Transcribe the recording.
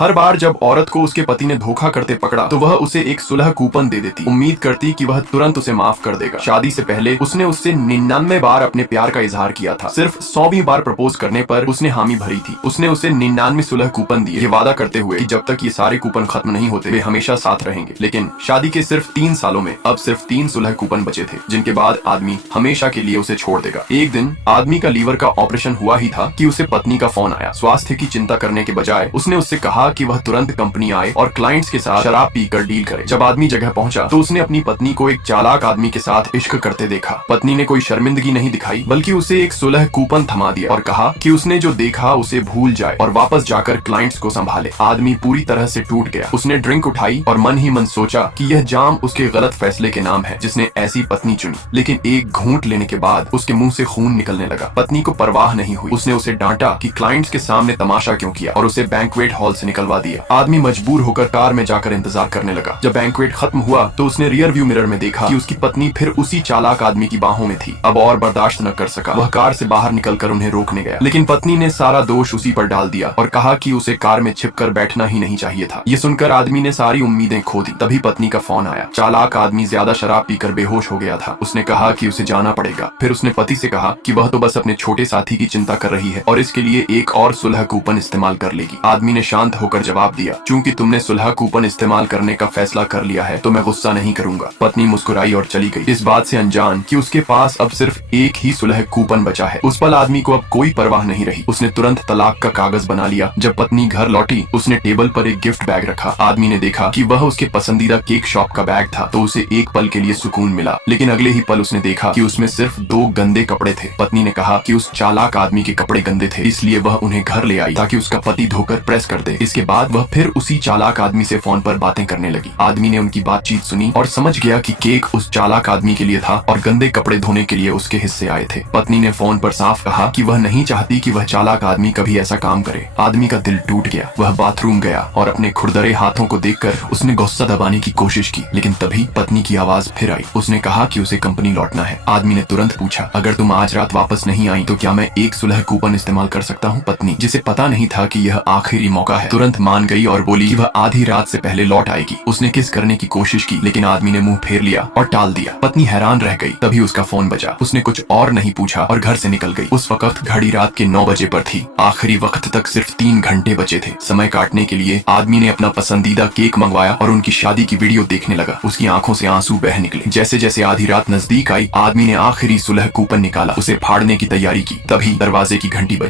हर बार जब औरत को उसके पति ने धोखा करते पकड़ा तो वह उसे एक सुलह कूपन दे देती, उम्मीद करती कि वह तुरंत उसे माफ कर देगा। शादी से पहले उसने उससे 99 बार अपने प्यार का इजहार किया था। सिर्फ 100वीं बार प्रपोज करने पर उसने हामी भरी थी। उसने उसे 99 सुलह कूपन दिए, ये वादा करते हुए कि जब तक ये सारे कूपन खत्म नहीं होते वे हमेशा साथ रहेंगे। लेकिन शादी के सिर्फ 3 सालों में अब सिर्फ 3 सुलह कूपन बचे थे, जिनके बाद आदमी हमेशा के लिए उसे छोड़ देगा। एक दिन आदमी का लीवर का ऑपरेशन हुआ ही था कि उसे पत्नी का फोन आया। स्वास्थ्य की चिंता करने के बजाय उसने उससे कहा कि वह तुरंत कंपनी आए और क्लाइंट्स के साथ शराब पीकर डील करे। जब आदमी जगह पहुंचा तो उसने अपनी पत्नी को एक चालाक आदमी के साथ इश्क करते देखा। पत्नी ने कोई शर्मिंदगी नहीं दिखाई, बल्कि उसे एक सुलह कूपन थमा दिया और कहा कि उसने जो देखा उसे भूल जाए और वापस जाकर क्लाइंट्स को संभाले। आदमी पूरी तरह से टूट गया। उसने ड्रिंक उठाई और मन ही मन सोचा कि यह जाम उसके गलत फैसले के नाम है जिसने ऐसी पत्नी चुनी। लेकिन एक घूंट लेने के बाद उसके मुंह से खून निकलने लगा। पत्नी को परवाह नहीं हुई। उसने उसे डांटा कि क्लाइंट्स के सामने तमाशा क्यों किया और उसे बैंक्वेट हॉल से निकलवा दिया। आदमी मजबूर होकर कार में जाकर इंतजार करने लगा। जब बैंक्वेट खत्म हुआ तो उसने रियर व्यू मिरर में देखा कि उसकी पत्नी फिर उसी चालाक आदमी की बाहों में थी। अब और बर्दाश्त न कर सका, वह कार से बाहर निकलकर उन्हें रोकने गया, लेकिन पत्नी ने सारा दोष उसी पर डाल दिया और कहा कि उसे कार में छिपकर बैठना ही नहीं चाहिए था। ये सुनकर आदमी ने सारी उम्मीदें खो दी। तभी पत्नी का फोन आया। चालाक आदमी ज्यादा शराब पीकर बेहोश हो गया था। उसने कहा कि उसे जाना पड़ेगा। फिर उसने पति से कहा कि वह तो बस अपने छोटे साथी की चिंता कर रही है और इसके लिए एक और सुलह कूपन इस्तेमाल कर लेगी। आदमी ने शांत होकर जवाब दिया, चूंकि तुमने सुलह कूपन इस्तेमाल करने का फैसला कर लिया है तो मैं गुस्सा नहीं करूंगा। पत्नी मुस्कुराई और चली गई, इस बात से अनजान कि उसके पास अब सिर्फ एक ही सुलह कूपन बचा है। उस पल आदमी को अब कोई परवाह नहीं रही। उसने तुरंत तलाक का कागज बना लिया। जब पत्नी घर लौटी उसने टेबल पर एक गिफ्ट बैग रखा। आदमी ने देखा कि वह उसके पसंदीदा केक शॉप का बैग था तो उसे एक पल के लिए सुकून मिला, लेकिन अगले ही पल उसने देखा कि उसमें सिर्फ 2 गंदे कपड़े थे। पत्नी ने कहा कि उस चालाक आदमी के कपड़े गंदे थे, इसलिए वह उन्हें घर ले आई ताकि उसका पति धोकर प्रेस कर दे। इसके बाद वह फिर उसी चालाक आदमी से फोन पर बातें करने लगी। आदमी ने उनकी बातचीत सुनी और समझ गया कि केक उस चालाक आदमी के लिए था और गंदे कपड़े धोने के लिए उसके हिस्से आए थे। पत्नी ने फोन पर साफ कहा कि वह नहीं चाहती कि वह चालाक आदमी कभी ऐसा काम करे। आदमी का दिल टूट गया। वह बाथरूम गया और अपने खुरदरे हाथों को देखकर उसने गुस्सा दबाने की कोशिश की, लेकिन तभी पत्नी की आवाज फिर आई। उसने कहा कि उसे कंपनी लौटना है। आदमी ने तुरंत पूछा, अगर तुम आज रात वापस नहीं आई तो क्या मैं एक सुलह कूपन इस्तेमाल कर सकता हूँ? पत्नी, जिसे पता नहीं था कि यह आखिरी मौका है, तुरंत मान गई और बोली कि वह आधी रात से पहले लौट आएगी। उसने किस करने की कोशिश की, लेकिन आदमी ने मुंह फेर लिया और टाल दिया। पत्नी हैरान रह गई। तभी उसका फोन बजा। उसने कुछ और नहीं पूछा और घर से निकल गई। उस वक्त घड़ी रात के 9 बजे पर थी। आखिरी वक्त तक सिर्फ 3 घंटे बचे थे। समय काटने के लिए आदमी ने अपना पसंदीदा केक मंगवाया और उनकी शादी की वीडियो देखने लगा। उसकी आंखों से आंसू बह निकले। जैसे जैसे आधी रात नजदीक आई, आदमी ने आखिरी सुलह कूपन निकाला, उसे फाड़ने की तैयारी की। तभी दरवाजे की घंटी बजी।